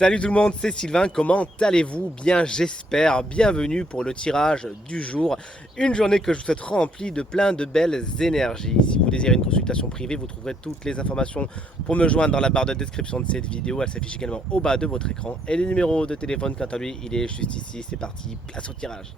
Salut tout le monde, c'est Sylvain, comment allez-vous? Bien j'espère, bienvenue pour le tirage du jour, une journée que je vous souhaite remplie de plein de belles énergies. Si vous désirez une consultation privée, vous trouverez toutes les informations pour me joindre dans la barre de description de cette vidéo, elle s'affiche également au bas de votre écran. Et le numéro de téléphone, quant à lui, il est juste ici, c'est parti, place au tirage.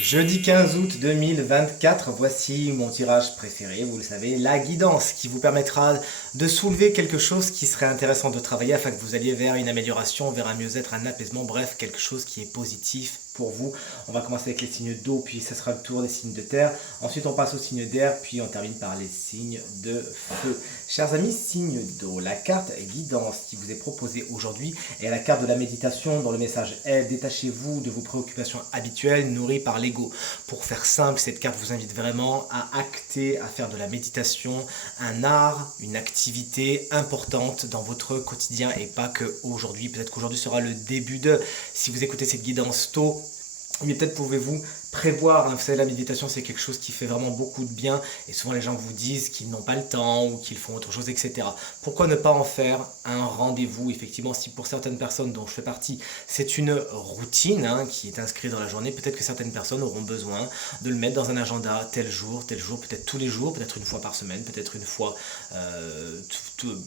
Jeudi 15 août 2024, voici mon tirage préféré, vous le savez, la guidance qui vous permettra de soulever quelque chose qui serait intéressant de travailler afin que vous alliez vers une amélioration, vers un mieux-être, un apaisement, bref, quelque chose qui est positif pour vous. On va commencer avec les signes d'eau, puis ce sera le tour des signes de terre. Ensuite, on passe aux signes d'air, puis on termine par les signes de feu. Chers amis, signes d'eau, la carte guidance qui vous est proposée aujourd'hui est la carte de la méditation dont le message est: détachez-vous de vos préoccupations habituelles nourries par l'ego. Pour faire simple, cette carte vous invite vraiment à acter, à faire de la méditation un art, une activité importante dans votre quotidien et pas que aujourd'hui. Peut-être qu'aujourd'hui sera le début de, si vous écoutez cette guidance tôt, mais peut-être pouvez-vous prévoir, hein, vous savez, la méditation c'est quelque chose qui fait vraiment beaucoup de bien et souvent les gens vous disent qu'ils n'ont pas le temps ou qu'ils font autre chose, etc. Pourquoi ne pas en faire un rendez-vous? Effectivement, si pour certaines personnes dont je fais partie, c'est une routine, hein, qui est inscrite dans la journée, peut-être que certaines personnes auront besoin de le mettre dans un agenda, tel jour, peut-être tous les jours, peut-être une fois par semaine, peut-être une fois,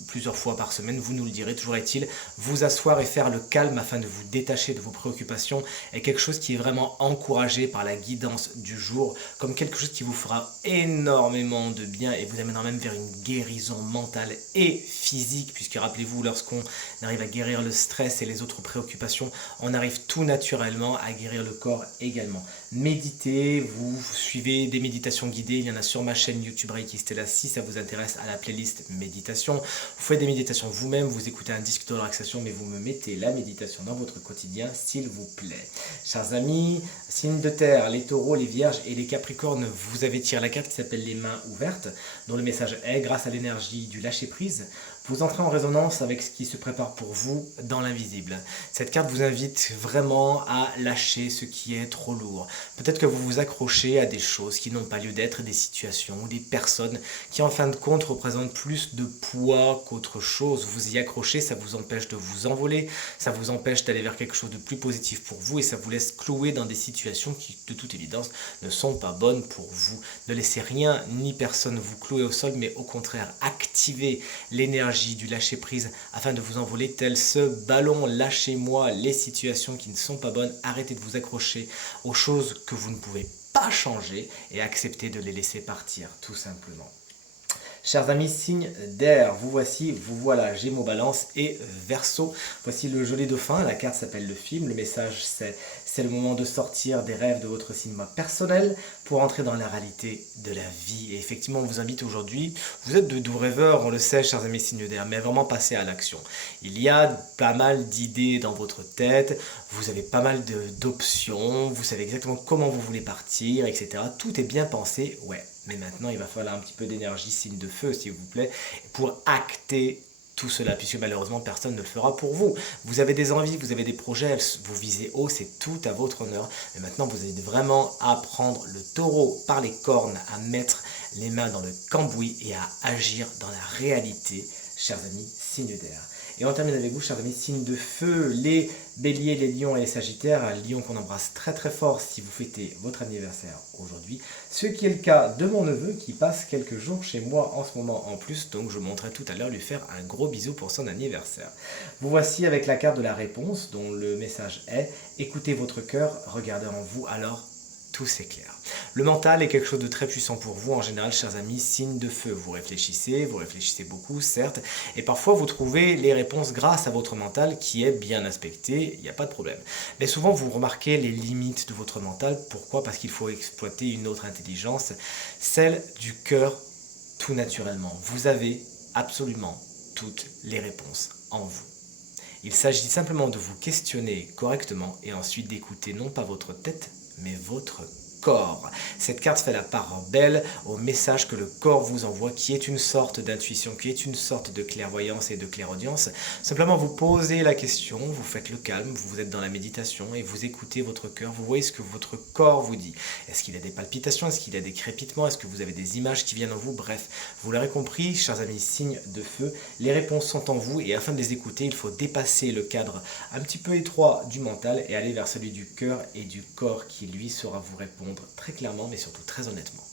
plusieurs fois par semaine, vous nous le direz. Toujours est-il, vous asseoir et faire le calme afin de vous détacher de vos préoccupations est quelque chose qui est vraiment encouragé par la guidance du jour, comme quelque chose qui vous fera énormément de bien et vous amènera même vers une guérison mentale et physique, puisque rappelez-vous, lorsqu'on arrive à guérir le stress et les autres préoccupations, on arrive tout naturellement à guérir le corps également. Méditez, vous suivez des méditations guidées, il y en a sur ma chaîne YouTube Reiki Stella si ça vous intéresse, à la playlist méditation. Vous faites des méditations vous-même, vous écoutez un disque de relaxation, mais vous me mettez la méditation dans votre quotidien, s'il vous plaît. Chers amis, signes de terre, les taureaux, les vierges et les capricornes, vous avez tiré la carte qui s'appelle les mains ouvertes, dont le message est: grâce à l'énergie du lâcher-prise, vous entrez en résonance avec ce qui se prépare pour vous dans l'invisible. Cette carte vous invite vraiment à lâcher ce qui est trop lourd. Peut-être que vous vous accrochez à des choses qui n'ont pas lieu d'être, des situations ou des personnes qui en fin de compte représentent plus de poids qu'autre chose. Vous y accrochez, ça vous empêche de vous envoler, ça vous empêche d'aller vers quelque chose de plus positif pour vous et ça vous laisse clouer dans des situations qui, de toute évidence, ne sont pas bonnes pour vous. Ne laissez rien ni personne vous clouer au sol, mais au contraire, activez l'énergie du lâcher-prise afin de vous envoler tel ce ballon. Lâchez-moi les situations qui ne sont pas bonnes, arrêtez de vous accrocher aux choses que vous ne pouvez pas changer et acceptez de les laisser partir, tout simplement. Chers amis, signe d'air, vous voici, vous voilà, Gémeaux, Balance et Verseau. Voici le joli dauphin, la carte s'appelle le film, le message c'est le moment de sortir des rêves de votre cinéma personnel pour entrer dans la réalité de la vie. Et effectivement, on vous invite aujourd'hui, vous êtes de doux rêveurs, on le sait, chers amis signes d'air, mais vraiment passez à l'action. Il y a pas mal d'idées dans votre tête, vous avez pas mal d'options, vous savez exactement comment vous voulez partir, etc. Tout est bien pensé, ouais. Mais maintenant, il va falloir un petit peu d'énergie, signe de feu, s'il vous plaît, pour acter tout cela, puisque malheureusement, personne ne le fera pour vous. Vous avez des envies, vous avez des projets, vous visez haut, c'est tout à votre honneur. Mais maintenant, vous allez vraiment à prendre le taureau par les cornes, à mettre les mains dans le cambouis et à agir dans la réalité, chers amis, signe d'air. Et on termine avec vous, chers amis, signes de feu, les béliers, les lions et les sagittaires. Lion qu'on embrasse très très fort si vous fêtez votre anniversaire aujourd'hui. Ce qui est le cas de mon neveu qui passe quelques jours chez moi en ce moment en plus. Donc je monterai tout à l'heure lui faire un gros bisou pour son anniversaire. Vous voici avec la carte de la réponse dont le message est: écoutez votre cœur, regardez en vous, alors tout s'éclaire. Le mental est quelque chose de très puissant pour vous en général, chers amis, signe de feu. Vous réfléchissez beaucoup, certes, et parfois vous trouvez les réponses grâce à votre mental qui est bien aspecté, il n'y a pas de problème. Mais souvent vous remarquez les limites de votre mental. Pourquoi? Parce qu'il faut exploiter une autre intelligence, celle du cœur, tout naturellement. Vous avez absolument toutes les réponses en vous. Il s'agit simplement de vous questionner correctement et ensuite d'écouter non pas votre tête, mais votre corps. Cette carte fait la part belle au message que le corps vous envoie, qui est une sorte d'intuition, qui est une sorte de clairvoyance et de clairaudience. Simplement, vous posez la question, vous faites le calme, vous êtes dans la méditation et vous écoutez votre cœur, vous voyez ce que votre corps vous dit. Est-ce qu'il y a des palpitations? Est-ce qu'il y a des crépitements? Est-ce que vous avez des images qui viennent en vous? Bref, vous l'aurez compris, chers amis, signe de feu, les réponses sont en vous et afin de les écouter, il faut dépasser le cadre un petit peu étroit du mental et aller vers celui du cœur et du corps qui, lui, saura vous répondre très clairement, mais surtout très honnêtement.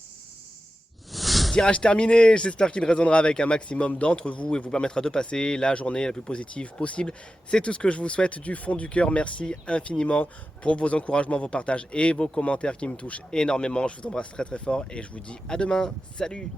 Tirage terminé, j'espère qu'il résonnera avec un maximum d'entre vous et vous permettra de passer la journée la plus positive possible. C'est tout ce que je vous souhaite du fond du cœur. Merci infiniment pour vos encouragements, vos partages et vos commentaires qui me touchent énormément. Je vous embrasse très très fort et je vous dis à demain. Salut!